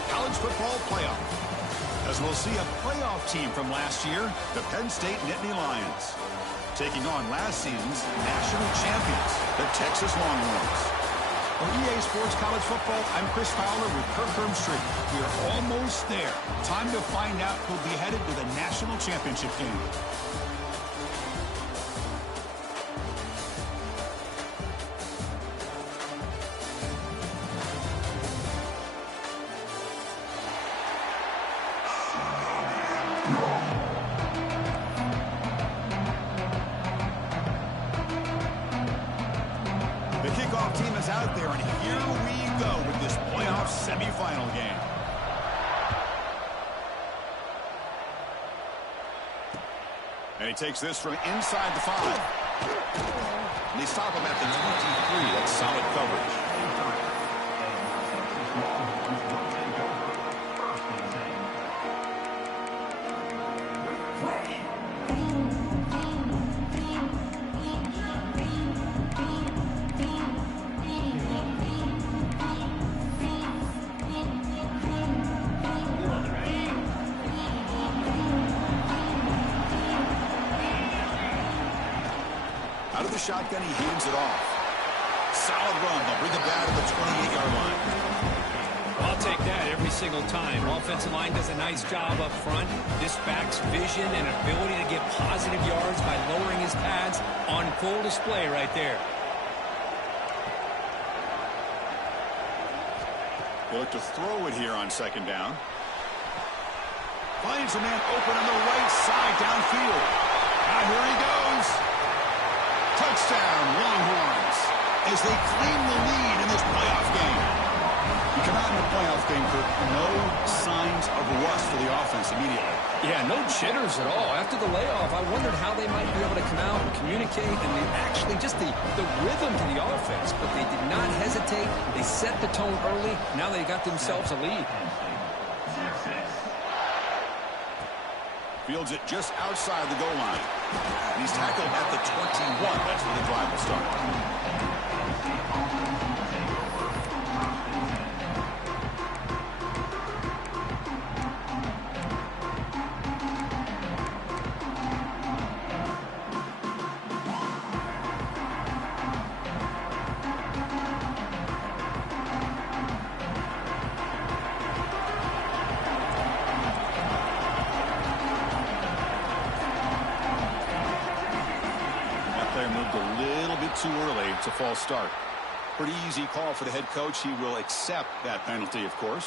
the college football playoff. As we'll see a playoff team from last year, the Penn State Nittany Lions, taking on last season's national champions, the Texas Longhorns. For EA Sports College Football, I'm Chris Fowler with Kirk Herbstreit. We are almost there. Time to find out who'll be headed to the national championship game. Out there, and here we go with this playoff semifinal game. And he takes this from inside the 5. And they stop him at the 23. That's solid coverage. Out of the shotgun, he hands it off. Solid run. They'll bring it back to the 28-yard line. I'll take that every single time. Offensive line does a nice job up front. This back's vision and ability to get positive yards by lowering his pads on full display right there. They look to throw it here on second down. Finds a man open on the right side downfield. Now here he goes. Touchdown, Longhorns, as they claim the lead in this playoff game. You come out in the playoff game for no signs of rust for the offense immediately. Yeah, no jitters at all. After the layoff, I wondered how they might be able to come out and communicate, and actually just the rhythm to the offense. But they did not hesitate. They set the tone early. Now they got themselves a lead. Fields it just outside the goal line. And he's tackled at the 21. That's where the drive will start. Moved a little bit too early. It's a false start. Pretty easy call for the head coach. He will accept that penalty, of course.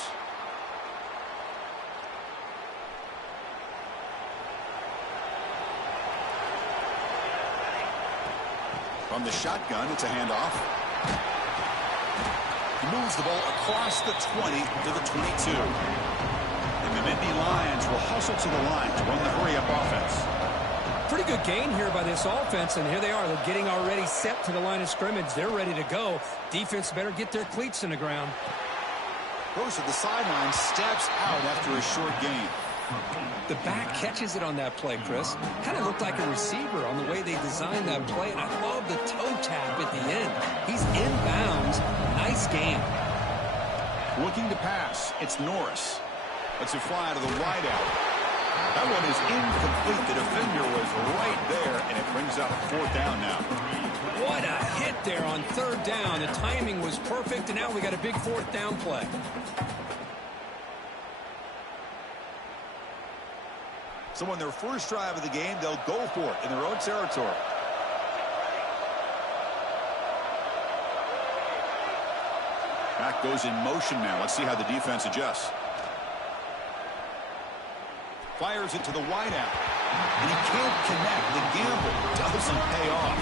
From the shotgun, it's a handoff. He moves the ball across the 20 to the 22. And the Nittany Lions will hustle to the line to run the hurry-up offense. Pretty good gain here by this offense, and here they are. They're getting already set to the line of scrimmage. They're ready to go. Defense better get their cleats in the ground. Goes to the sideline, steps out after a short gain. The back catches it on that play, Chris. Kind of looked like a receiver on the way they designed that play, and I love the toe tap at the end. He's inbounds. Nice game. Looking to pass. It's Norris. Lets it fly out of the wideout. That one is incomplete. The defender was right there, and it brings up 4th down now. What a hit there on 3rd down. The timing was perfect, and now we got a big 4th down play. So on their first drive of the game, they'll go for it in their own territory. Back goes in motion now. Let's see how the defense adjusts. Fires it to the wideout. And he can't connect. The gamble doesn't pay off.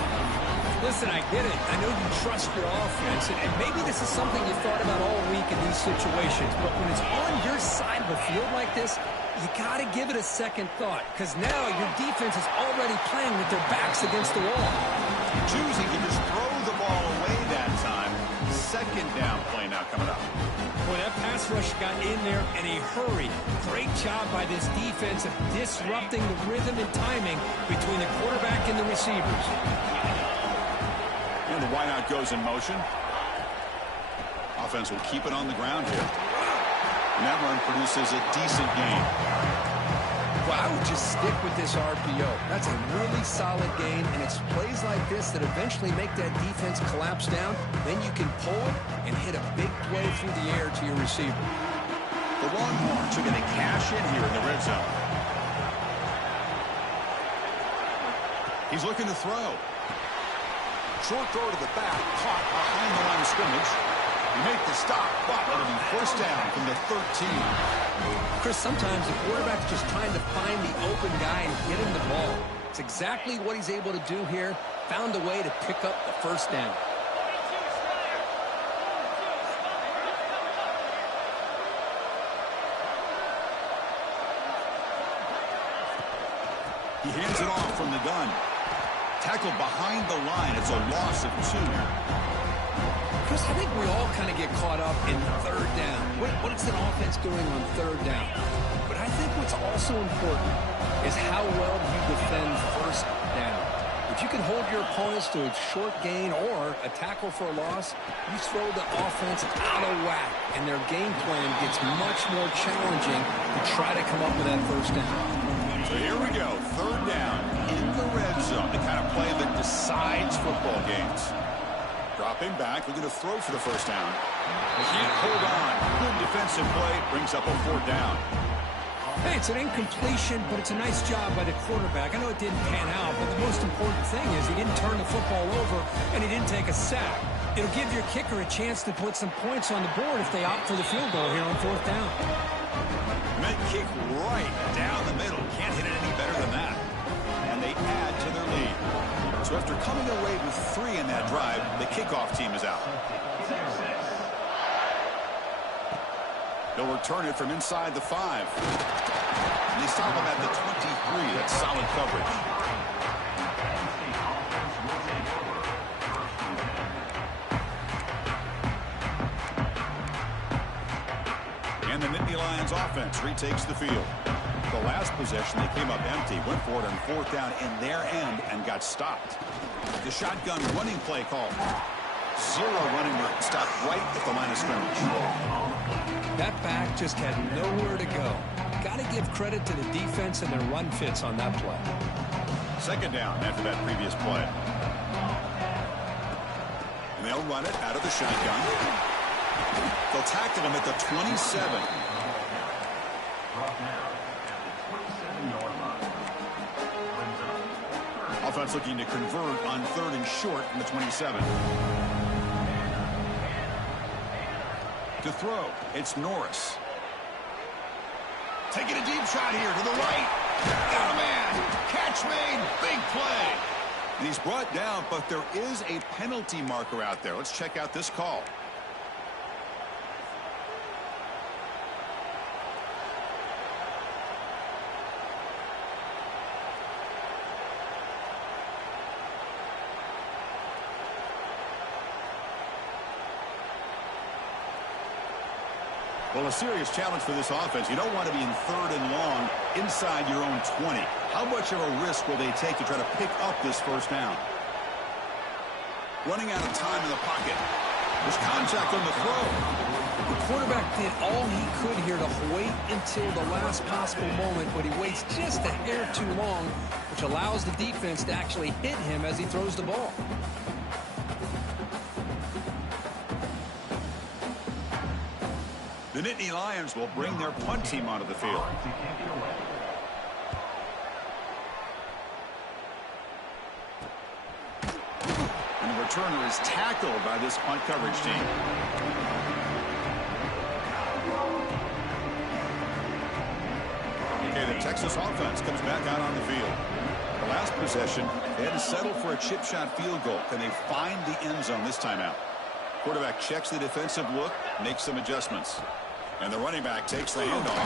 Listen, I get it. I know you trust your offense, and maybe this is something you thought about all week in these situations, but when it's on your side of the field like this, you got to give it a second thought, because now your defense is already playing with their backs against the wall. Choosing to just throw the ball away that time. 2nd down play now coming up. Boy, that pass rush got in there in a hurry. Great job by this defense of disrupting the rhythm and timing between the quarterback and the receivers. And the wideout goes in motion. Offense will keep it on the ground here. And that run produces a decent gain. Well, I would just stick with this RPO. That's a really solid gain, and it's plays like this that eventually make that defense collapse down. Then you can pull it and hit a big play through the air to your receiver. The Longhorns are going to cash in here in the red zone. He's looking to throw. Short throw to the back, caught behind the line of scrimmage. You make the stop, but it'll be first down from the 13. Chris, sometimes the quarterback's just trying to find the open guy and get him the ball. It's exactly what he's able to do here. Found a way to pick up the first down. He hands it off from the gun. Tackled behind the line. It's a loss of 2. Chris, I think we all kind of get caught up in third down. What is an offense doing on third down? But I think what's also important is how well you defend first down. If you can hold your opponents to a short gain or a tackle for a loss, you throw the offense out of whack, and their game plan gets much more challenging to try to come up with that first down. So here we go, third down in the red zone, the kind of play that decides football games. Dropping back, looking to throw for the first down. Can't hold on. Good defensive play, brings up a 4th down. Hey, it's an incompletion, but it's a nice job by the quarterback. I know it didn't pan out, but the most important thing is he didn't turn the football over and he didn't take a sack. It'll give your kicker a chance to put some points on the board if they opt for the field goal here on 4th down. Med kick right down the middle. Can't hit it any better than that. And they add to their lead. So after coming away with 3 in that drive, the kickoff team is out. They'll return it from inside the 5. And they stop him at the 23. That's solid coverage. And the Nittany Lions offense retakes the field. The last possession, they came up empty, went for it on 4th down in their end and got stopped. The shotgun running play call. 0 running room, stopped right at the line of scrimmage. That back just had nowhere to go. Got to give credit to the defense and their run fits on that play. 2nd down after that previous play. And they'll run it out of the shotgun. They'll tackle him at the 27. Offense looking to convert on 3rd and short from the 27. To throw, it's Norris. Taking a deep shot here to the right. Got a man. Catch made. Big play. And he's brought down, but there is a penalty marker out there. Let's check out this call. Well, a serious challenge for this offense. You don't want to be in 3rd and long inside your own 20. How much of a risk will they take to try to pick up this first down? Running out of time in the pocket. There's contact on the throw. The quarterback did all he could here to wait until the last possible moment, but he waits just a hair too long, which allows the defense to actually hit him as he throws the ball. The Nittany Lions will bring their punt team onto the field. And the returner is tackled by this punt coverage team. Okay, the Texas offense comes back out on the field. The last possession, they had to settle for a chip shot field goal. Can they find the end zone this time out? Quarterback checks the defensive look, makes some adjustments. And the running back takes the handoff.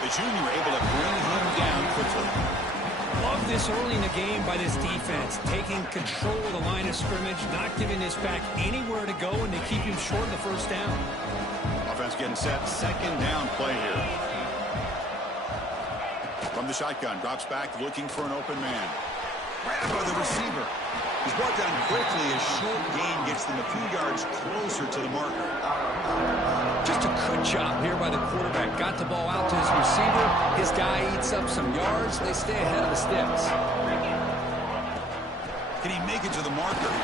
The junior able to bring him down quickly. Love this early in the game by this defense. Taking control of the line of scrimmage, not giving this back anywhere to go, and they keep him short of the first down. Offense getting set. 2nd down play here. From the shotgun, drops back looking for an open man. Grabbed by the receiver. He's brought down quickly. A short gain gets them a few yards closer to the marker. Just a good job here by the quarterback. Got the ball out to his receiver. His guy eats up some yards. They stay ahead of the sticks. Can he make it to the marker?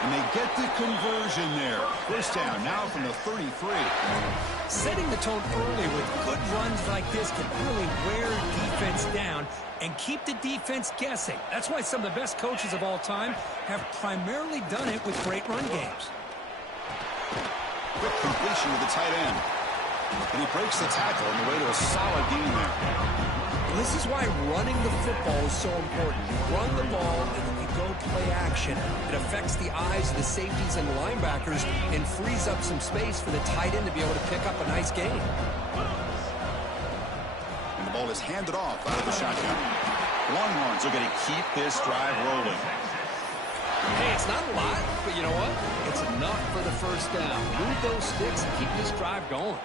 And they get the conversion there. First down now from the 33. Setting the tone early with good runs like this can really wear defense down and keep the defense guessing. That's why some of the best coaches of all time have primarily done it with great run games. Quick completion to the tight end. And he breaks the tackle on the way to a solid gain there. This is why running the football is so important. You run the ball, and then you go play action. It affects the eyes of the safeties and the linebackers and frees up some space for the tight end to be able to pick up a nice gain. And the ball is handed off out of the shotgun. Longhorns are going to keep this drive rolling. Hey, it's not a lot, but you know what? It's enough for the first down. Move those sticks and keep this drive going.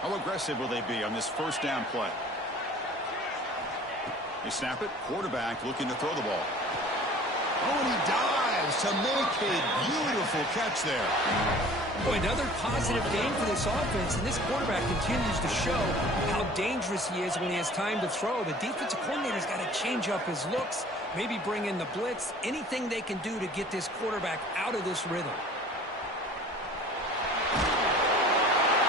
How aggressive will they be on this first down play? They snap it. Quarterback looking to throw the ball. Oh, and he dives to make a beautiful catch there. Boy, another positive game for this offense, and this quarterback continues to show how dangerous he is when he has time to throw. The defensive coordinator's got to change up his looks, maybe bring in the blitz, anything they can do to get this quarterback out of this rhythm.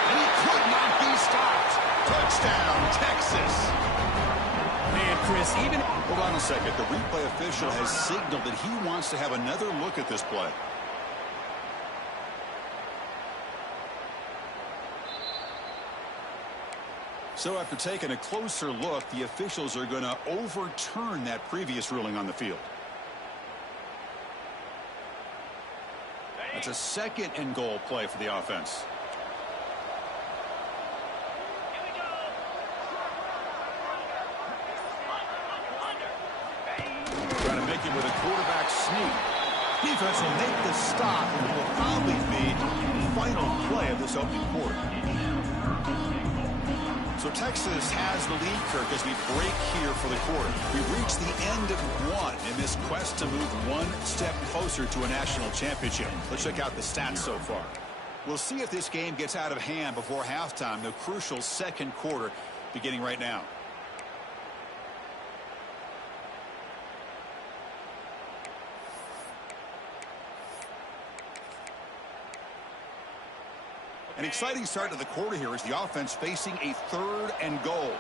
And he could not be stopped. Touchdown, Texas. Man, Chris, even... Hold on a second. The replay official has signaled that he wants to have another look at this play. So after taking a closer look, the officials are going to overturn that previous ruling on the field. That's a second and goal play for the offense. Trying to make it with a quarterback sneak. Defense will make the stop, and it will probably be the final play of this opening quarter. So Texas has the lead, Kirk, as we break here for the quarter. We've reached the end of one in this quest to move one step closer to a national championship. Let's check out the stats so far. We'll see if this game gets out of hand before halftime, the crucial second quarter beginning right now. An exciting start to the quarter here as the offense facing a third and goal.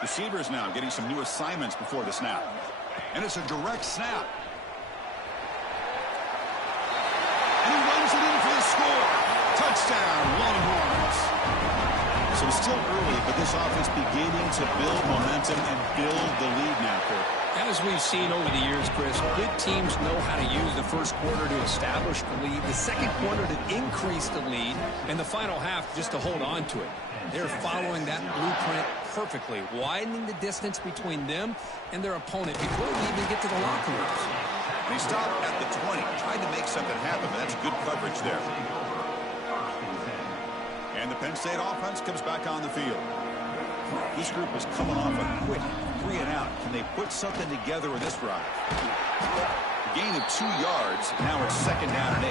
Receivers now getting some new assignments before the snap. And it's a direct snap. And he runs it in for the score. Touchdown, Longhorns. So still early, but this offense beginning to build momentum and build the lead now, Kirk. As we've seen over the years, Chris, good teams know how to use the first quarter to establish the lead, the second quarter to increase the lead, and the final half just to hold on to it. They're following that blueprint perfectly, widening the distance between them and their opponent before we even get to the locker rooms. They stop at the 20, tried to make something happen, but that's good coverage there. And the Penn State offense comes back on the field. This group is coming off a quick 3 and out. Can they put something together in this drive? A gain of 2 yards. Now it's second down and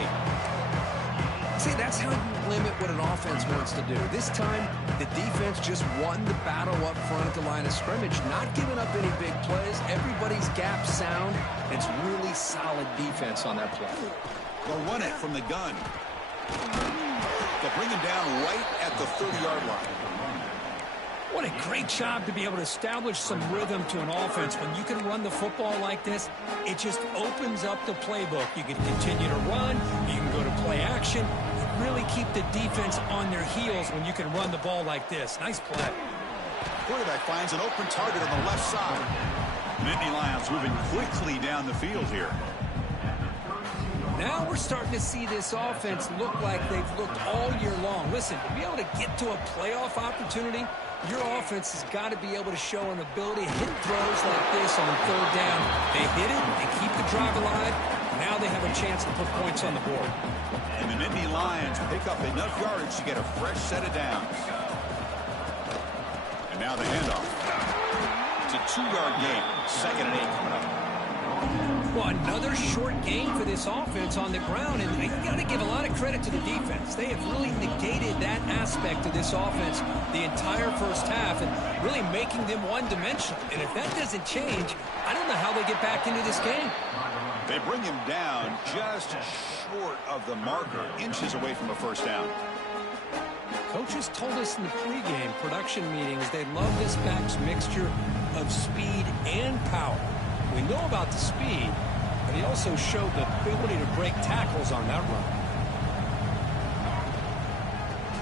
8. See, that's how you limit what an offense wants to do. This time, the defense just won the battle up front at the line of scrimmage, not giving up any big plays. Everybody's gap sound. It's really solid defense on that play. They'll run it from the gun. They'll bring him down right at the 30-yard line. What a great job to be able to establish some rhythm to an offense. When you can run the football like this, it just opens up the playbook. You can continue to run. You can go to play action. You really keep the defense on their heels when you can run the ball like this. Nice play. Quarterback finds an open target on the left side. Nittany Lions moving quickly down the field here. Now we're starting to see this offense look like they've looked all year long. Listen, to be able to get to a playoff opportunity, your offense has got to be able to show an ability to hit throws like this on third down. They hit it, they keep the drive alive. Now they have a chance to put points on the board. And the Nittany Lions pick up enough yardage to get a fresh set of downs. And now the handoff. It's a 2-yard gain. Second and 8 coming up. Well, another short game for this offense on the ground, and you got to give a lot of credit to the defense. They have really negated that aspect of this offense the entire first half and really making them one-dimensional. And if that doesn't change, I don't know how they get back into this game. They bring him down just short of the marker, inches away from a first down. Coaches told us in the pregame production meetings they love this back's mixture of speed and power. We know about the speed, but he also showed the ability to break tackles on that run.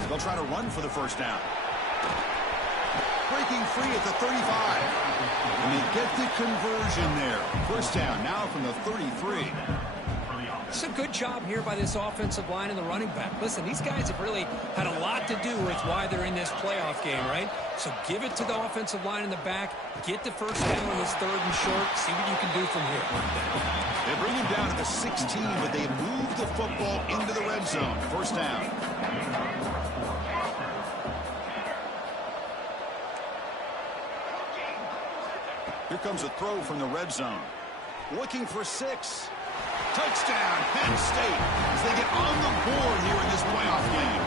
They'll try to run for the first down. Breaking free at the 35. And they get the conversion there. First down now from the 33. It's a good job here by this offensive line and the running back. Listen, these guys have really had a lot to do with why they're in this playoff game, right? So give it to the offensive line in the back. Get the first down on this third and short. See what you can do from here. They bring him down to the 16, but they move the football into the red zone. First down. Here comes a throw from the red zone. Looking for 6. Touchdown, Penn State, as they get on the board here in this playoff game.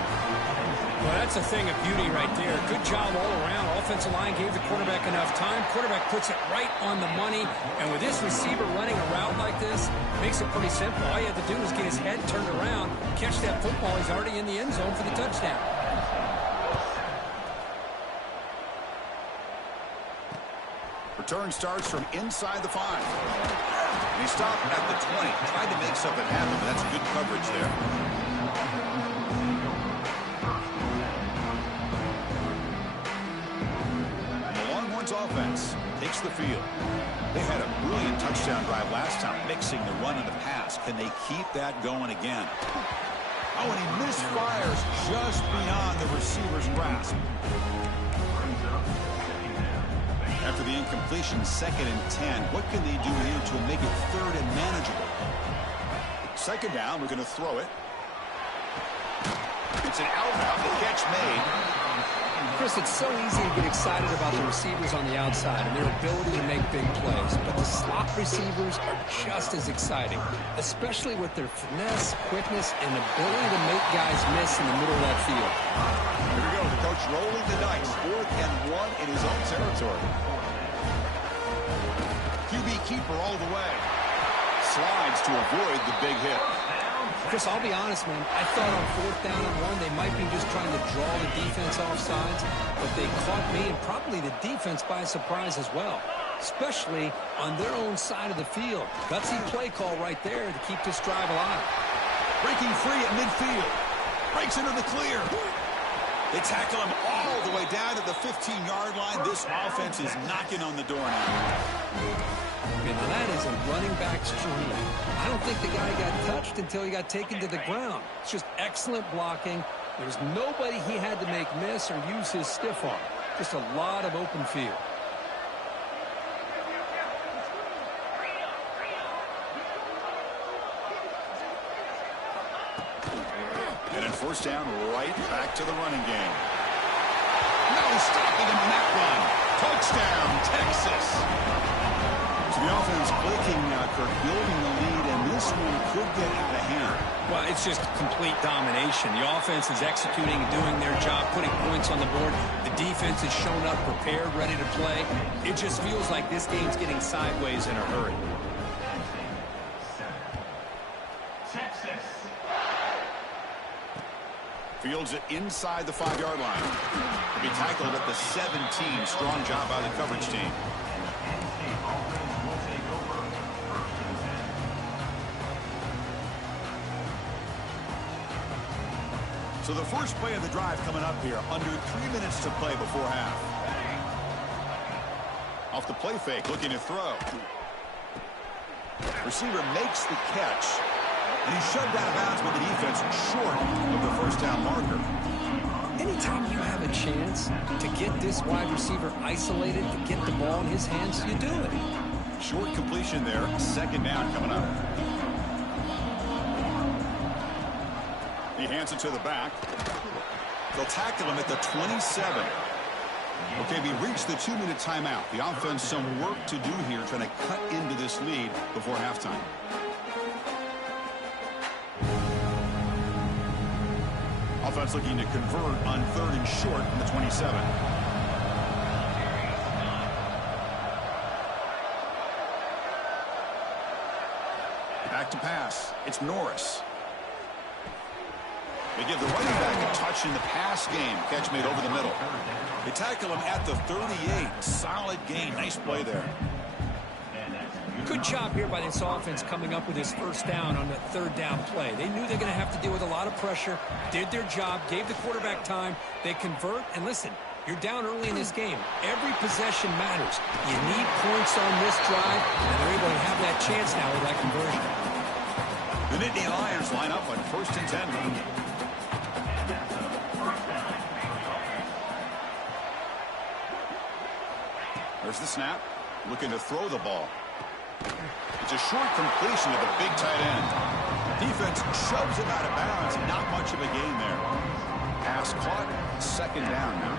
Well, that's a thing of beauty right there. Good job all around. Offensive line gave the quarterback enough time. Quarterback puts it right on the money. And with this receiver running a route like this, makes it pretty simple. All you have to do is get his head turned around, catch that football. He's already in the end zone for the touchdown. Return starts from inside the 5. And he stopped at the 20. Tried to make something happen, but that's good coverage there. The Longhorns offense takes the field. They had a brilliant touchdown drive last time, mixing the run and the pass. Can they keep that going again? Oh, and he misfires just beyond the receiver's grasp. After the incompletion, 2nd and 10. What can they do here to make it 3rd and manageable? 2nd down, we're going to throw it. It's an out-route, the catch made. Chris, it's so easy to get excited about the receivers on the outside and their ability to make big plays, but the slot receivers are just as exciting, especially with their finesse, quickness, and ability to make guys miss in the middle of that field. Here we go, the coach rolling the dice. 4th and 1 in his own territory. QB keeper all the way. Slides to avoid the big hit. Chris, I'll be honest, man. I thought on 4th down and 1, they might be just trying to draw the defense off sides, but they caught me and probably the defense by surprise as well, especially on their own side of the field. Gutsy play call right there to keep this drive alive. Breaking free at midfield. Breaks into the clear. They tackle him all the way down to the 15-yard line. This offense is knocking on the door now. Okay, now that is a running back's dream. I don't think the guy got touched until he got taken to the ground. It's just excellent blocking. There's nobody he had to make miss or use his stiff arm. Just a lot of open field. And in 1st down, right back to the running game. No stopping him on that run. Touchdown, Texas. So the offense clicking, Kirk, building the lead, and this one could get out of hand. Well, it's just complete domination. The offense is executing and doing their job, putting points on the board. The defense has shown up prepared, ready to play. It just feels like this game's getting sideways in a hurry. Fields it inside the 5-yard line. He'll be tackled at the 17. Strong job by the coverage team. So the first play of the drive coming up here. Under 3 minutes to play before half. Off the play fake, looking to throw. Receiver makes the catch. And he's shoved out of bounds with the defense short of the first down marker. Anytime you have a chance to get this wide receiver isolated, to get the ball in his hands, you do it. Short completion there. 2nd down coming up. He hands it to the back. They'll tackle him at the 27. Okay, we reached the 2-minute timeout. The offense some work to do here, trying to cut into this lead before halftime. Offense looking to convert on 3rd and short from the 27. Back to pass. It's Norris. They give the running back a touch in the pass game. Catch made over the middle. They tackle him at the 38. Solid gain. Nice play there. Good job here by this offense coming up with his first down on the 3rd down play. They knew they're going to have to deal with a lot of pressure, did their job, gave the quarterback time. They convert, and listen, you're down early in this game. Every possession matters. You need points on this drive, and they're able to have that chance now with that conversion. The Nittany Lions line up on 1st and 10. There's the snap. Looking to throw the ball. It's a short completion to the big tight end. Defense shoves him out of bounds. Not much of a gain there. Pass caught. 2nd down now.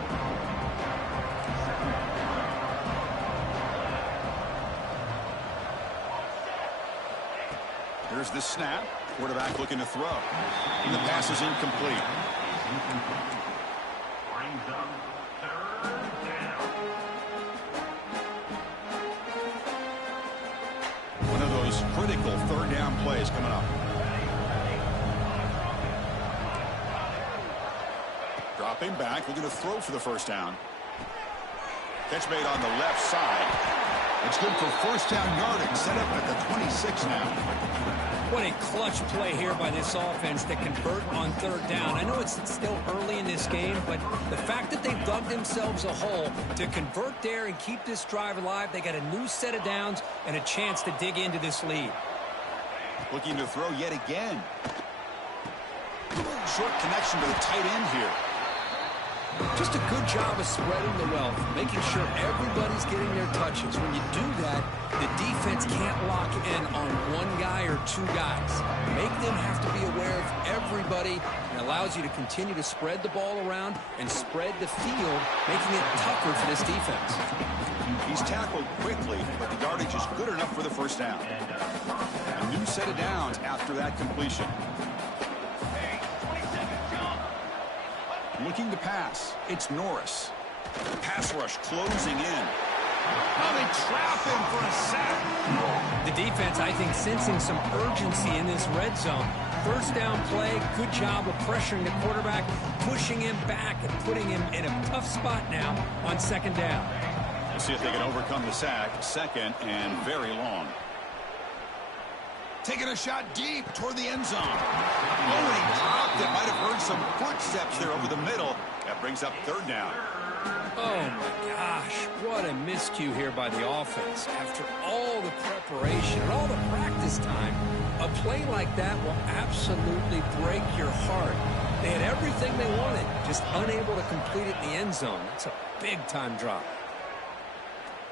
Here's the snap. Quarterback looking to throw. And the pass is incomplete. One of those critical 3rd down plays coming up. Dropping back, looking to throw for the 1st down. Catch made on the left side. It's good for 1st down yardage. Set up at the 26 now. What a clutch play here by this offense to convert on 3rd down. I know it's still early in this game, but the fact that they've dug themselves a hole to convert there and keep this drive alive, they got a new set of downs and a chance to dig into this lead. Looking to throw yet again. Short connection to the tight end here. Just a good job of spreading the wealth, making sure everybody's getting their touches. When you do that, the defense can't lock in on one guy or 2 guys. Make them have to be aware of everybody, and allows you to continue to spread the ball around and spread the field, making it tougher for this defense. He's tackled quickly, but the yardage is good enough for the 1st down. A new set of downs after that completion. Looking to pass. It's Norris. Pass rush closing in. Now they trap him for a sack. The defense, I think, sensing some urgency in this red zone. 1st down play, good job of pressuring the quarterback, pushing him back and putting him in a tough spot now on 2nd down. We'll see if they can overcome the sack. 2nd and very long. Taking a shot deep toward the end zone. Oh, and he dropped it. Might have heard some footsteps there over the middle. That brings up 3rd down. Oh, my gosh. What a miscue here by the offense. After all the preparation and all the practice time, a play like that will absolutely break your heart. They had everything they wanted, just unable to complete it in the end zone. It's a big-time drop.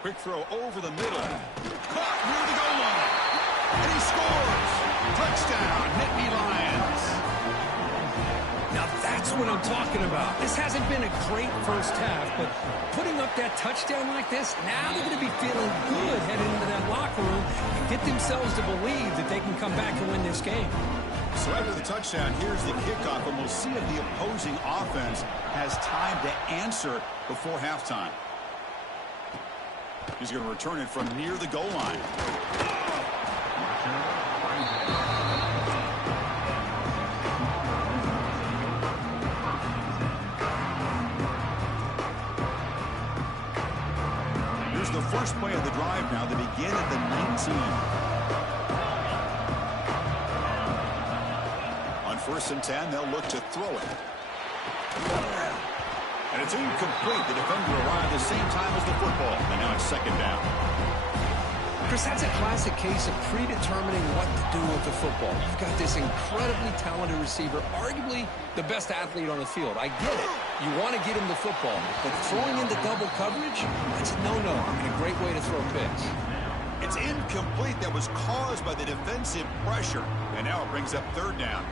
Quick throw over the middle. Caught near the goal line. And he scores! Touchdown, Nittany Lions. Now that's what I'm talking about. This hasn't been a great 1st half, but putting up that touchdown like this, now they're going to be feeling good heading into that locker room and get themselves to believe that they can come back and win this game. So after the touchdown, here's the kickoff, and we'll see if the opposing offense has time to answer before halftime. He's going to return it from near the goal line. Here's the first play of the drive now. They begin at the 19. On 1st and 10, they'll look to throw it. And it's incomplete. The defender arrived the same time as the football. And now it's 2nd down. Chris, that's a classic case of predetermining what to do with the football. You've got this incredibly talented receiver, arguably the best athlete on the field. I get it. You want to get him the football. But throwing into double coverage, that's a no-no and a great way to throw picks. It's incomplete. That was caused by the defensive pressure. And now it brings up 3rd down.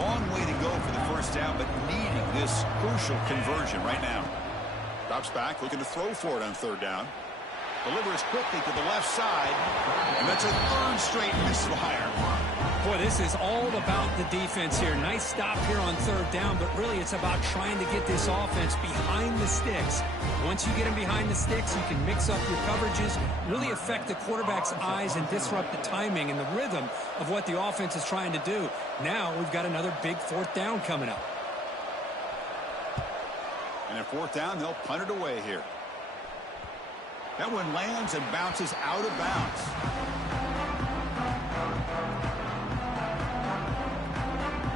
Long way to go for the first down, but needing this crucial conversion right now. Drops back, looking to throw for it on third down. Delivers quickly to the left side, and that's a third straight misfire. Boy, this is all about the defense here. Nice stop here on third down, but really it's about trying to get this offense behind the sticks. Once you get them behind the sticks, you can mix up your coverages, really affect the quarterback's eyes and disrupt the timing and the rhythm of what the offense is trying to do. Now we've got another big fourth down coming up. And at fourth down, they'll punt it away here. That one lands and bounces out of bounds.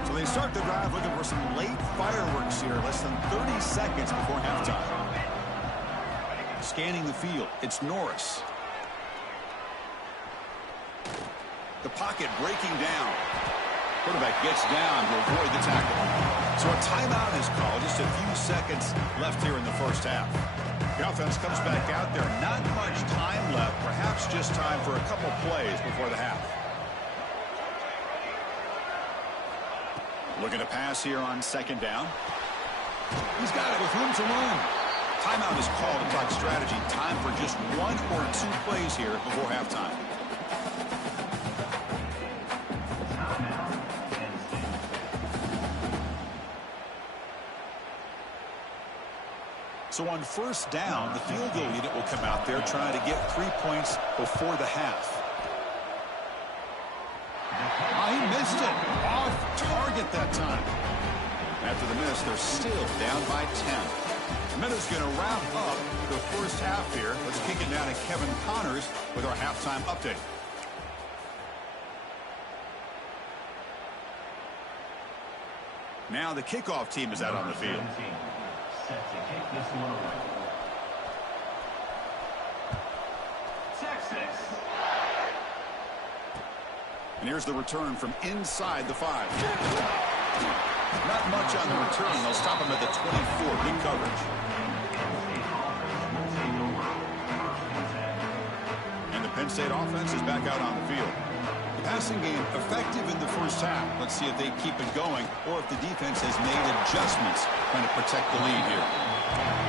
So they start the drive looking for some late fireworks here, less than 30 seconds before halftime. Scanning the field, it's Norris. The pocket breaking down. Quarterback gets down to avoid the tackle. So a timeout is called. Just a few seconds left here in the first half. The offense comes back out there. Not much time left. Perhaps just time for a couple plays before the half. Looking to pass here on second down. He's got it with room to run. Timeout is called to talk strategy. Time for just one or two plays here before halftime. So on first down, the field goal unit will come out there trying to get 3 points before the half. Oh, he missed it. Off target that time. After the miss, they're still down by 10. Minutes going to wrap up the first half here. Let's kick it down to Kevin Connors with our halftime update. Now the kickoff team is out on the field. Set to kick this one away. Texas. And here's the return from inside the 5. Not much on the return. They'll stop him at the 24. Good coverage. And the Penn State offense is back out on the field. The passing game effective in the first half. Let's see if they keep it going or if the defense has made adjustments trying to protect the lead here.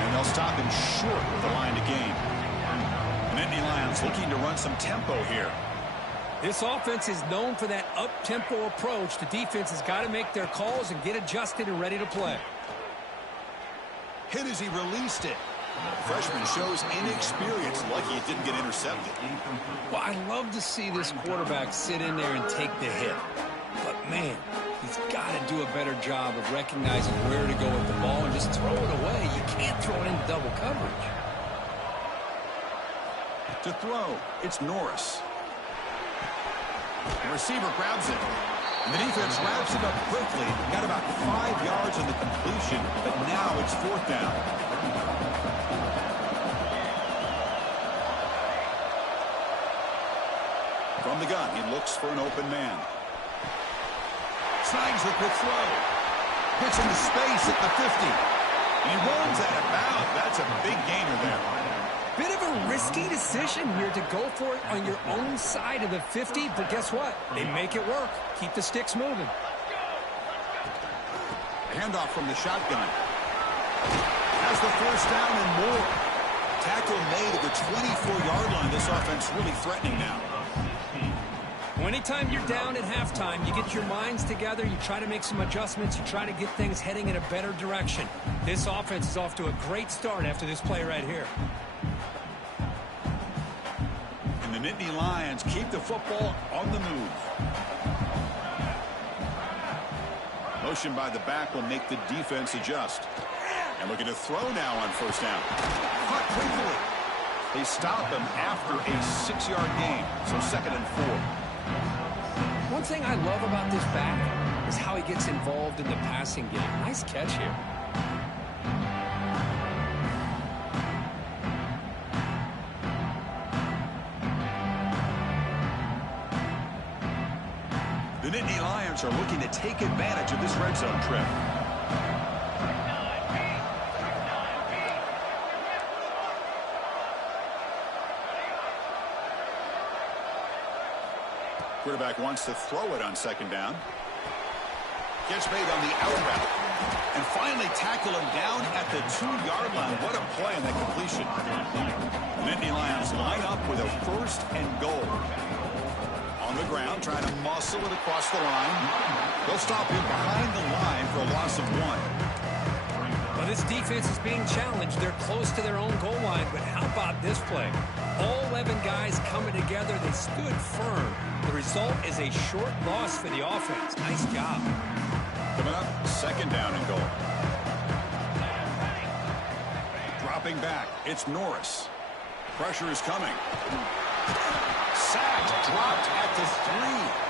And they'll stop him short of the line to gain. And Nittany Lions looking to run some tempo here. This offense is known for that up-tempo approach. The defense has got to make their calls and get adjusted and ready to play. Hit as he released it. The freshman shows inexperience, lucky it didn't get intercepted. Well, I love to see this quarterback sit in there and take the hit. But, man, he's got to do a better job of recognizing where to go with the ball and just throw it away. You can't throw it in double coverage. To throw, it's Norris. The receiver grabs it. And the defense wraps it up quickly. Got about 5 yards on the completion, but now it's fourth down. From the gun, he looks for an open man. Snags the quick throw. Gets into space at the 50. And he runs out of bounds. That's a big gainer there. Bit of a risky decision here to go for it on your own side of the 50, but guess what? They make it work. Keep the sticks moving. Handoff from the shotgun. Has the first down and more. Tackle made at the 24-yard line. This offense really threatening now. Well, anytime you're down at halftime, you get your minds together, you try to make some adjustments, you try to get things heading in a better direction. This offense is off to a great start after this play right here. And the Nittany Lions keep the football on the move. Motion by the back will make the defense adjust. And looking to throw now on first down. Caught quickly. They stop him after a 6-yard gain, so second and 4. One thing I love about this back is how he gets involved in the passing game. Nice catch here. The Nittany Lions are looking to take advantage of this red zone trip. Quarterback wants to throw it on second down. Gets made on the out route. And finally tackle him down at the 2-yard line. What a play on that completion. Nittany Lions line up with a 1st and goal. On the ground, trying to muscle it across the line. They'll stop him behind the line for a loss of 1. Well, this defense is being challenged. They're close to their own goal line, but how about this play? All 11 guys coming together. They stood firm. The result is a short loss for the offense. Nice job. Coming up, 2nd down and goal. Dropping back, it's Norris. Pressure is coming. Sacked, dropped at the 3.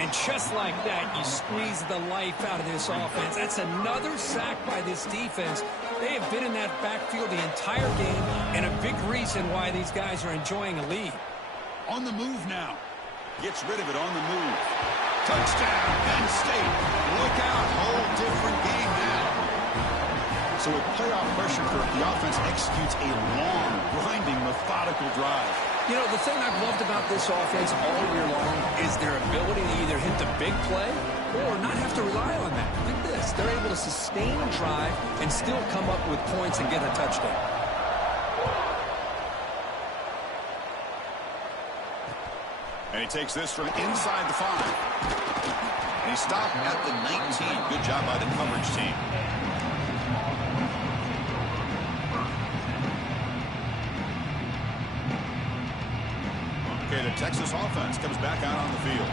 And just like that, you squeeze the life out of this offense. That's another sack by this defense. They have been in that backfield the entire game, and a big reason why these guys are enjoying a lead. On the move now. Gets rid of it on the move. Touchdown, Penn State. Look out, whole different game now. So with playoff pressure, the offense executes a long, grinding, methodical drive. You know, the thing I've loved about this offense all year long is their ability to either hit the big play or not have to rely on that. Like this, they're able to sustain a drive and still come up with points and get a touchdown. And he takes this from inside the 5. And he stopped at the 19. Good job by the coverage team. Okay, the Texas offense comes back out on the field.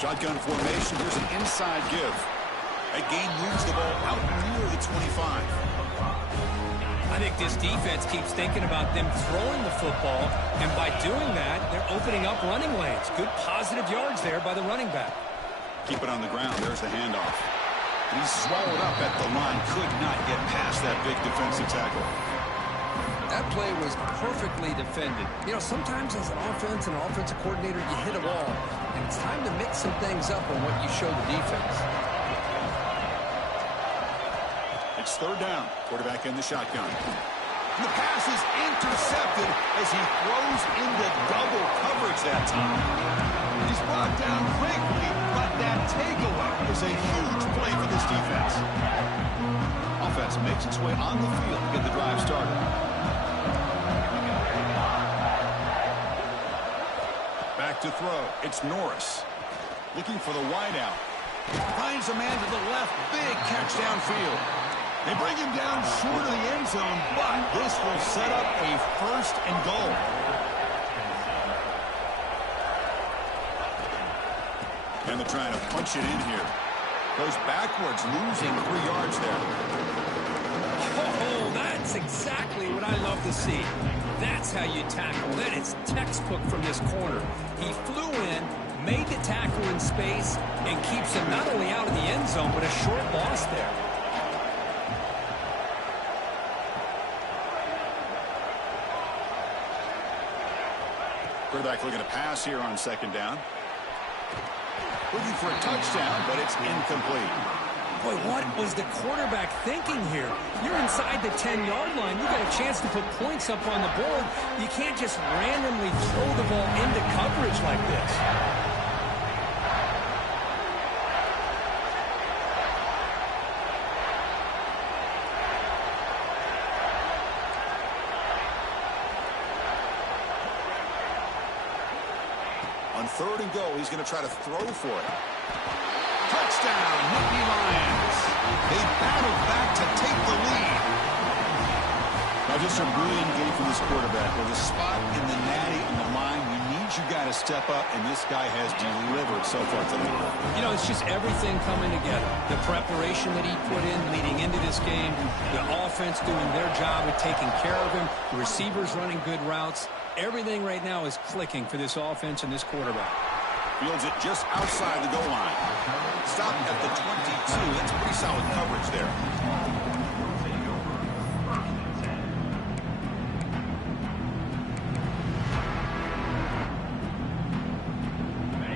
Shotgun formation. Here's an inside give. Again, moves the ball out near the 25. I think this defense keeps thinking about them throwing the football, and by doing that, they're opening up running lanes. Good positive yards there by the running back. Keep it on the ground. There's the handoff. And he's swallowed up at the line. Could not get past that big defensive tackle. That play was perfectly defended. You know, sometimes as an offense and an offensive coordinator, you hit a wall, and it's time to mix some things up on what you show the defense. It's 3rd down. Quarterback in the shotgun. And the pass is intercepted as he throws into double coverage that time. He's brought down quickly, but that takeaway is a huge play for this defense. Offense makes its way on the field to get the drive started. Back to throw. It's Norris. Looking for the wideout. Finds a man to the left. Big catch downfield. They bring him down short of the end zone, but this will set up a 1st and goal. And they're trying to punch it in here. Goes backwards, losing 3 yards there. Oh, that's exactly what I love to see. That's how you tackle. That is textbook from this corner. He flew in, made the tackle in space, and keeps him not only out of the end zone, but a short loss there. Quarterback looking to pass here on 2nd down. Looking for a touchdown, but it's incomplete. Boy, what was the quarterback thinking here? You're inside the 10-yard line. You got a chance to put points up on the board. You can't just randomly throw the ball into coverage like this. On 3rd and goal, he's going to try to throw for it. Touchdown, Nittany Lions. They battled back to take the lead. Now just a brilliant game from this quarterback. With a spot in the natty on the line, we need you guys to step up, and this guy has delivered so far tonight. You know, it's just everything coming together. The preparation that he put in leading into this game, the offense doing their job of taking care of him, the receivers running good routes. Everything right now is clicking for this offense and this quarterback. Fields it just outside the goal line. Stopped at the 22. That's pretty solid coverage there.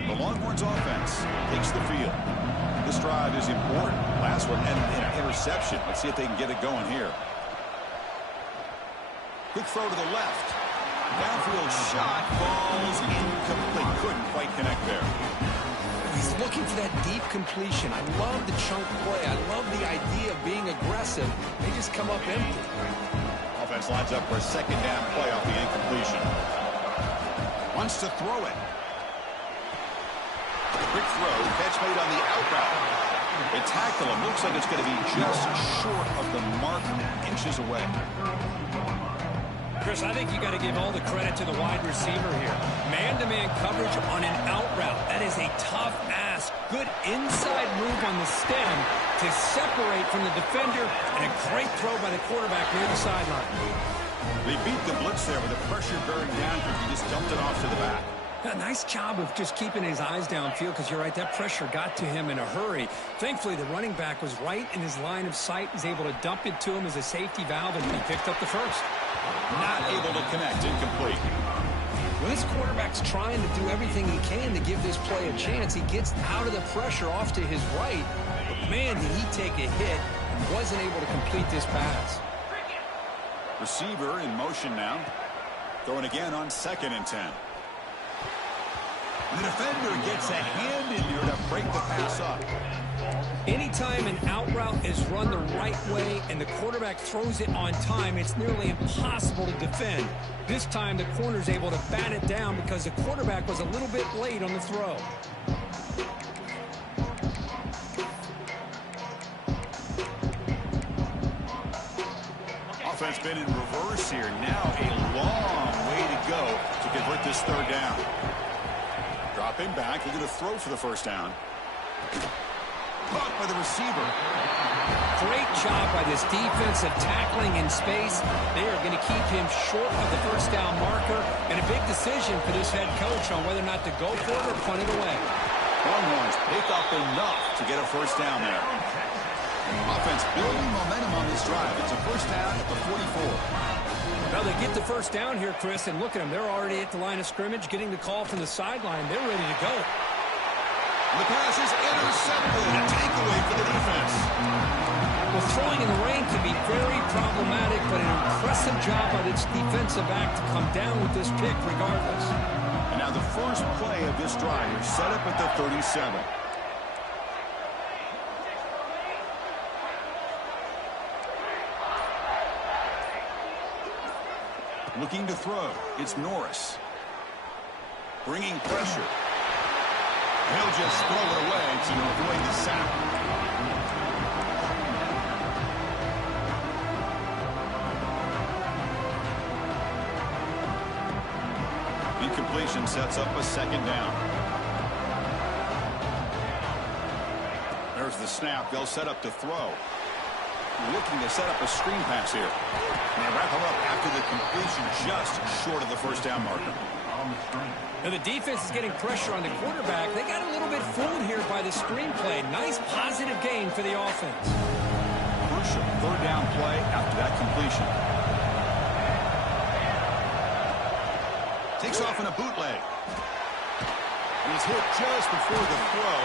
The Longhorns offense takes the field. This drive is important. Last one ended in an interception. Let's see if they can get it going here. Quick throw to the left. Downfield shot falls incomplete. Couldn't quite connect there. He's looking for that deep completion. I love the chunk play. I love the idea of being aggressive. They just come up empty. Offense lines up for a second down play off the incompletion. Wants to throw it. Quick throw. Catch made on the out route. They tackle him. Looks like it's going to be just short of the mark, inches away. Chris, I think you got to give all the credit to the wide receiver here. Man-to-man coverage on an out route. That is a tough ask. Good inside move on the stem to separate from the defender, and a great throw by the quarterback near the sideline. They beat the blitz there with the pressure bearing down because he just dumped it off to the back. A nice job of just keeping his eyes downfield, because you're right, that pressure got to him in a hurry. Thankfully, the running back was right in his line of sight, was able to dump it to him as a safety valve, and he picked up the first. Not able to connect, incomplete. When this quarterback's trying to do everything he can to give this play a chance, he gets out of the pressure off to his right. But man, did he take a hit and wasn't able to complete this pass. Receiver in motion now. Throwing again on 2nd and 10. The defender gets a hand in there to break the pass up. Anytime an out route is run the right way and the quarterback throws it on time, it's nearly impossible to defend. This time, the corner's able to bat it down because the quarterback was a little bit late on the throw. Offense been in reverse here. Now a long way to go to convert this 3rd down. Dropping back, looking to throw for the first down. Caught by the receiver. Great job by this defensive tackling in space. They are going to keep him short of the first down marker, and a big decision for this head coach on whether or not to go for it or punt it away. Longhorns pick up enough to get a first down there. Offense building momentum on this drive. It's a first down at the 44. Well, they get the first down here, Chris, and look at them. They're already at the line of scrimmage, getting the call from the sideline. They're ready to go. The pass is intercepted. A takeaway for the defense. Well, throwing in the rain can be very problematic, but an impressive job by this defensive back to come down with this pick regardless. And now the first play of this drive is set up at the 37. Looking to throw. It's Norris. Bringing pressure. He'll just throw it away to avoid the sack. Incompletion sets up a 2nd down. There's the snap. They'll set up to throw. Looking to set up a screen pass here. And they wrap him up after the completion, just short of the first down marker. Now the defense is getting pressure on the quarterback. They got a little bit fooled here by the screenplay. Nice positive gain for the offense. Crucial 3rd down play after that completion. Takes off in a bootleg. He's hit just before the throw.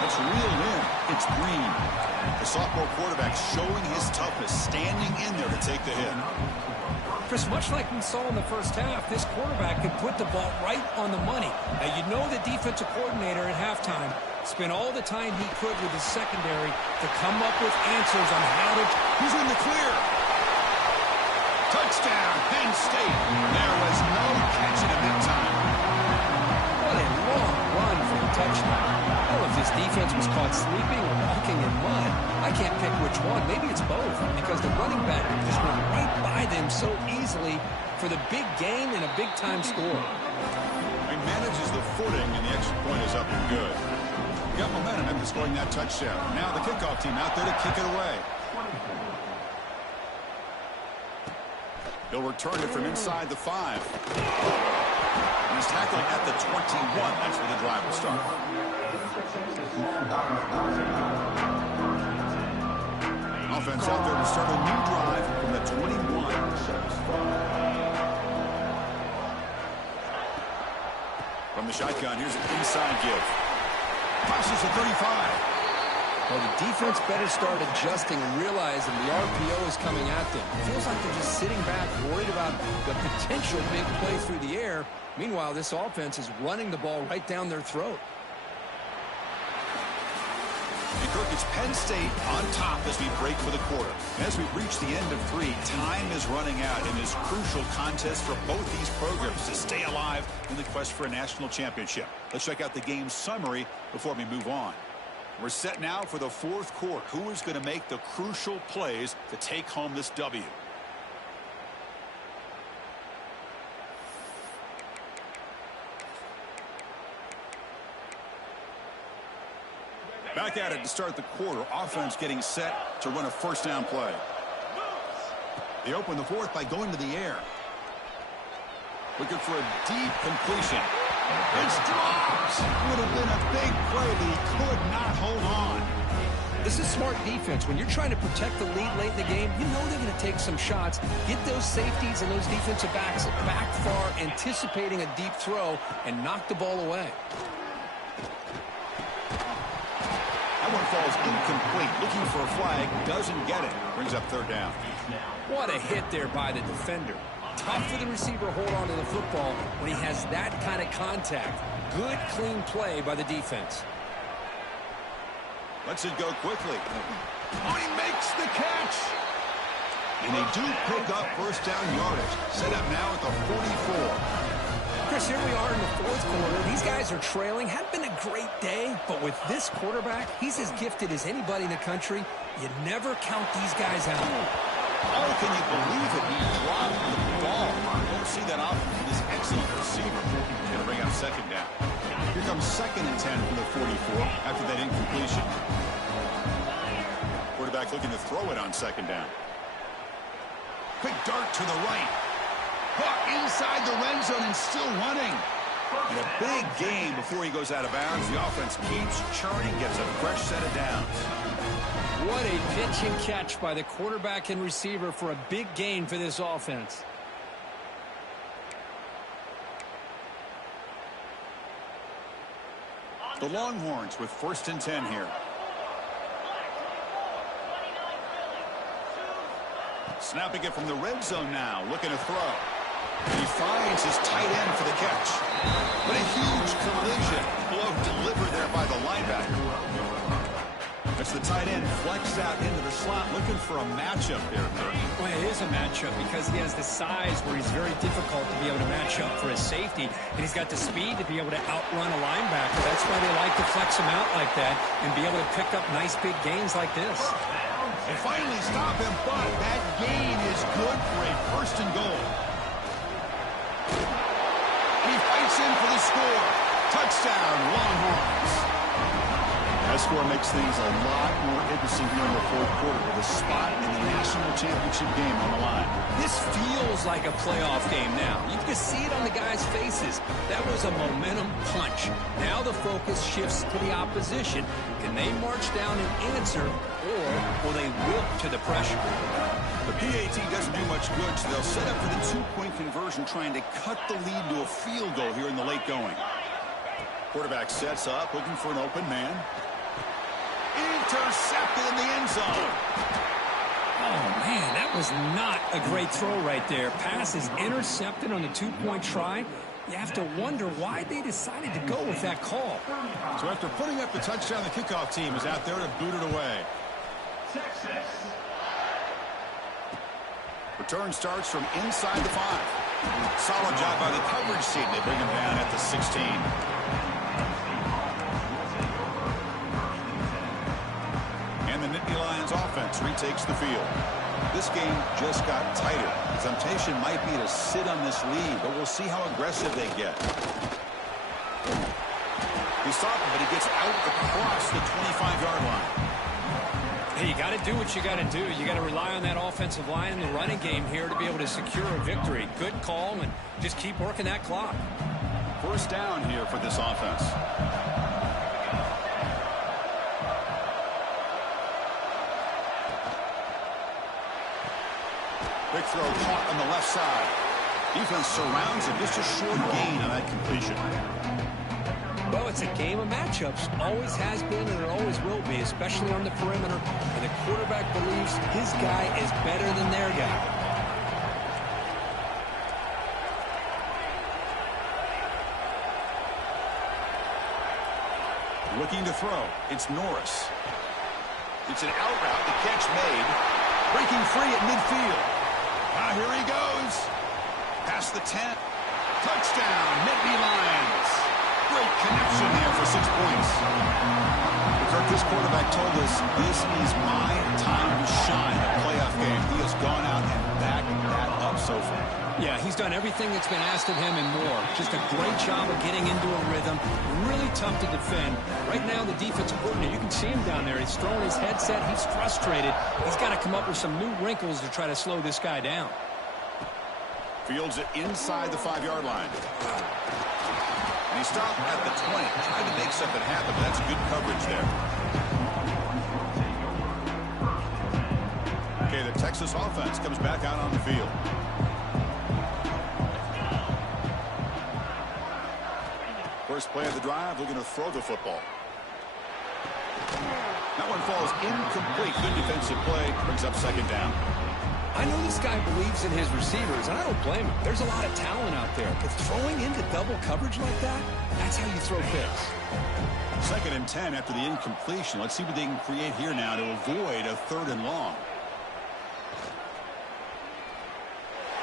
It's reeled in. It's Green. The sophomore quarterback showing his toughness, standing in there to take the hit. Chris, much like we saw in the first half, this quarterback could put the ball right on the money. Now, you know the defensive coordinator at halftime spent all the time he could with his secondary to come up with answers on how to... He's in the clear. Touchdown, Penn State. There was no catching him that time. What a long run for the touchdown. I don't know if this defense was caught sleeping or walking in mud. I can't pick which one. Maybe it's both, because the running back just went right by them so easily for the big game and a big-time score. He manages the footing, and the extra point is up and good. Got momentum after scoring that touchdown. Now the kickoff team out there to kick it away. He'll return it from inside the 5. And he's tackled at the 21. That's where the drive will start. Offense out there to start a new drive from the 21. From the shotgun, here's an inside give. Passes the 35. Well, the defense better start adjusting and realizing the RPO is coming at them. It feels like they're just sitting back, worried about the potential big play through the air. Meanwhile, this offense is running the ball right down their throat. And Kirk, it's Penn State on top as we break for the quarter. As we reach the end of 3, time is running out in this crucial contest for both these programs to stay alive in the quest for a national championship. Let's check out the game summary before we move on. We're set now for the 4th quarter. Who is going to make the crucial plays to take home this W? Back at it to start the quarter. Offense getting set to run a first down play. They open the 4th by going to the air. Looking for a deep completion. It's dropped. Would have been a big play, but he could not hold on. This is smart defense. When you're trying to protect the lead late in the game, you know they're going to take some shots. Get those safeties and those defensive backs back far, anticipating a deep throw, and knock the ball away. That one falls incomplete. Looking for a flag. Doesn't get it. Brings up 3rd down. What a hit there by the defender. Tough for the receiver to hold on to the football when he has that kind of contact. Good, clean play by the defense. Lets it go quickly. Oh, he makes the catch. And they do pick up first down yardage. Set up now at the 44. Chris, here we are in the 4th quarter. These guys are trailing. Hadn't been a great day, but with this quarterback, he's as gifted as anybody in the country. You never count these guys out. Oh, can you believe it? He dropped the ball. Don't see that often from this excellent receiver. He's going to bring up 2nd down. Here comes 2nd and 10 from the 44 after that incompletion. Quarterback looking to throw it on 2nd down. Quick dart to the right. Caught inside the red zone and still running. And a big gain before he goes out of bounds. The offense keeps churning, gets a fresh set of downs. What a pitch and catch by the quarterback and receiver for a big gain for this offense. The Longhorns with 1st and 10 here. Snapping it from the red zone now, looking to throw. He finds his tight end for the catch. But a huge collision. Blow delivered there by the linebacker. As the tight end flexed out into the slot, looking for a matchup there. Well, it is a matchup because he has the size where he's very difficult to be able to match up for his safety, and he's got the speed to be able to outrun a linebacker. That's why they like to flex him out like that and be able to pick up nice big gains like this. They finally stop him, but that gain is good for a 1st and goal. And he fights in for the score. Touchdown, Longhorns. That score makes things a lot more interesting here in the 4th quarter with a spot in the national championship game on the line. This feels like a playoff game now. You can see it on the guys' faces. That was a momentum punch. Now the focus shifts to the opposition. Can they march down and answer, or will they wilt to the pressure? The PAT doesn't do much good, so they'll set up for the 2-point conversion, trying to cut the lead to a field goal here in the late going. Quarterback sets up, looking for an open man. Intercepted in the end zone. Oh, man, that was not a great throw right there. Pass is intercepted on the 2-point try. You have to wonder why they decided to go with that call. So after putting up the touchdown, the kickoff team is out there to boot it away. Return starts from inside the 5. Solid job by the coverage team. They bring him down at the 16. And the Nittany Lions offense retakes the field. This game just got tighter. The temptation might be to sit on this lead, but we'll see how aggressive they get. He's stopping, but he gets out across the 25-yard line. Hey, you got to do what you got to do. You got to rely on that offensive line in the running game here to be able to secure a victory. Good call, and just keep working that clock. First down here for this offense. Big throw caught on the left side. Defense surrounds him. Just a short gain on that completion. Well, it's a game of matchups. Always has been and it always will be, especially on the perimeter. And the quarterback believes his guy is better than their guy. Looking to throw. It's Norris. It's an out route. The catch made. Breaking free at midfield. Ah, here he goes. Past the 10. Touchdown, Nittany Lions. Great connection there for 6 points. Kirk, this quarterback told us this is my time to shine. A playoff game. He has gone out and backed that up so far. Yeah, he's done everything that's been asked of him and more. Just a great job of getting into a rhythm. Really tough to defend. Right now, the defensive coordinator, you can see him down there. He's throwing his headset. He's frustrated. He's got to come up with some new wrinkles to try to slow this guy down. Fields it inside the 5-yard line. And he stopped at the 20, trying to make something happen. That's good coverage there. Okay, the Texas offense comes back out on the field. First play of the drive, they're going to throw the football. That one falls incomplete. Good defensive play, brings up second down. I know this guy believes in his receivers, and I don't blame him. There's a lot of talent out there, but throwing into double coverage like that, that's how you throw picks. Second and 10 after the incompletion. Let's see what they can create here now to avoid a 3rd and long.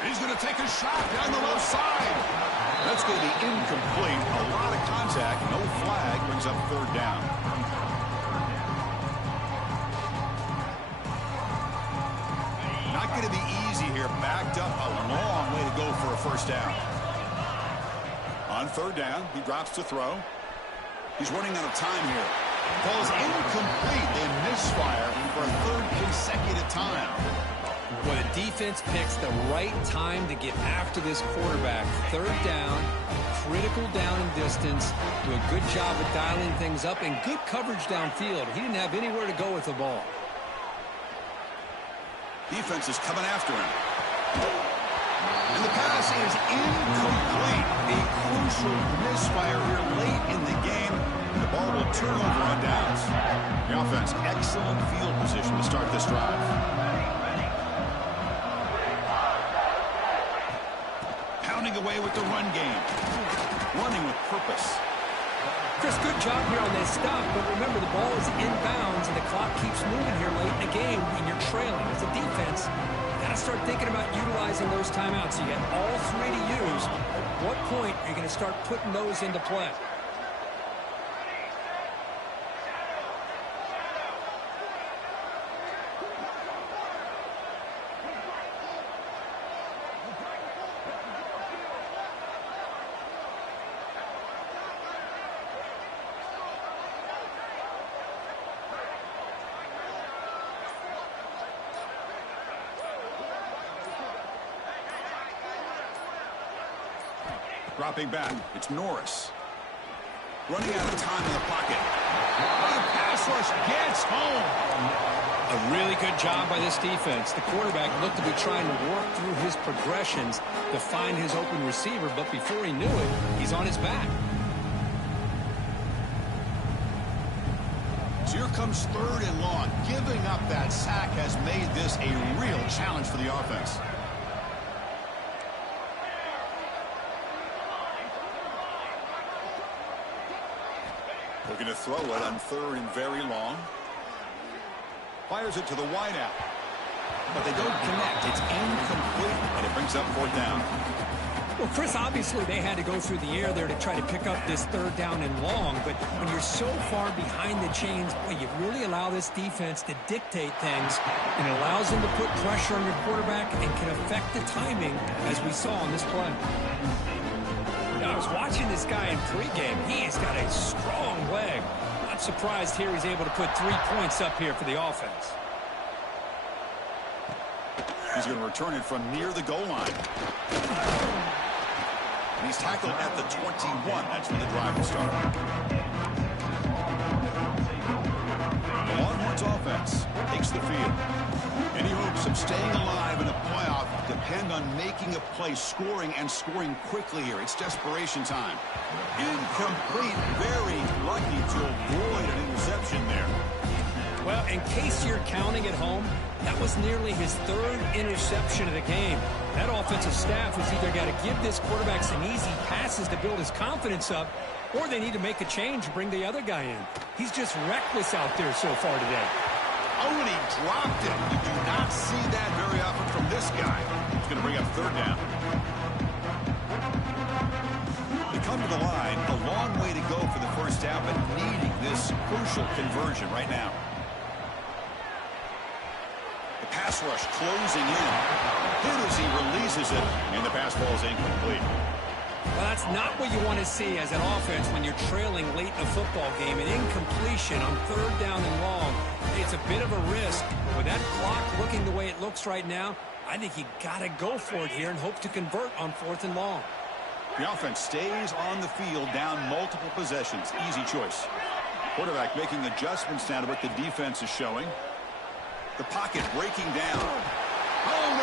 He's going to take a shot down the left side. That's going to be incomplete. A lot of contact. No flag. Brings up 3rd down. Not going to be easy here. Backed up a long way to go for a 1st down. On 3rd down, he drops to throw. He's running out of time here. Falls incomplete. They misfire for a 3rd consecutive time. Well, the defense picks the right time to get after this quarterback. 3rd down, critical down and distance. Do a good job of dialing things up and good coverage downfield. He didn't have anywhere to go with the ball. Defense is coming after him. And the pass is incomplete. A crucial misfire here late in the game. The ball will turn over on downs. The offense, excellent field position to start this drive. Pounding away with the run game. Running with purpose. Chris, good job here on that stop, but remember the ball is inbounds and the clock keeps moving here late in the game when you're trailing. As a defense, you got to start thinking about utilizing those timeouts. You got all 3 to use. At what point are you going to start putting those into play? Dropping back, it's Norris. Running out of time in the pocket. The pass rush gets home. A really good job by this defense. The quarterback looked to be trying to work through his progressions to find his open receiver, but before he knew it, he's on his back. So here comes 3rd and long. Giving up that sack has made this a real challenge for the offense. Looking to throw it on 3rd and very long. Fires it to the wideout. But they don't connect. It's incomplete, and it brings up 4th down. Well, Chris, obviously they had to go through the air there to try to pick up this 3rd down and long, but when you're so far behind the chains, boy, you really allow this defense to dictate things, and it allows them to put pressure on your quarterback and can affect the timing, as we saw on this play. I was watching this guy in pregame. He's got a strong leg. Not surprised here he's able to put 3 points up here for the offense. He's going to return it from near the goal line. And he's tackled at the 21. That's when the drive will start. The Longhorns offense takes the field. Any hopes of staying alive in the playoff depend on making a play, scoring, and scoring quickly here. It's desperation time. Incomplete. Very lucky to avoid an interception there. Well, in case you're counting at home, that was nearly his third interception of the game. That offensive staff has either got to give this quarterback some easy passes to build his confidence up, or they need to make a change and bring the other guy in. He's just reckless out there so far today. Oh, and he dropped it. You do not see that very often from this guy. He's going to bring up third down. They come to the line, a long way to go for the first down, but needing this crucial conversion right now. The pass rush closing in. Hit as he releases it, and the pass ball is incomplete. Well, that's not what you want to see as an offense when you're trailing late in a football game. An incompletion on third down and long. It's a bit of a risk. With that clock looking the way it looks right now, I think you got to go for it here and hope to convert on fourth and long. The offense stays on the field down multiple possessions. Easy choice. Quarterback making adjustments now to what the defense is showing. The pocket breaking down. Oh,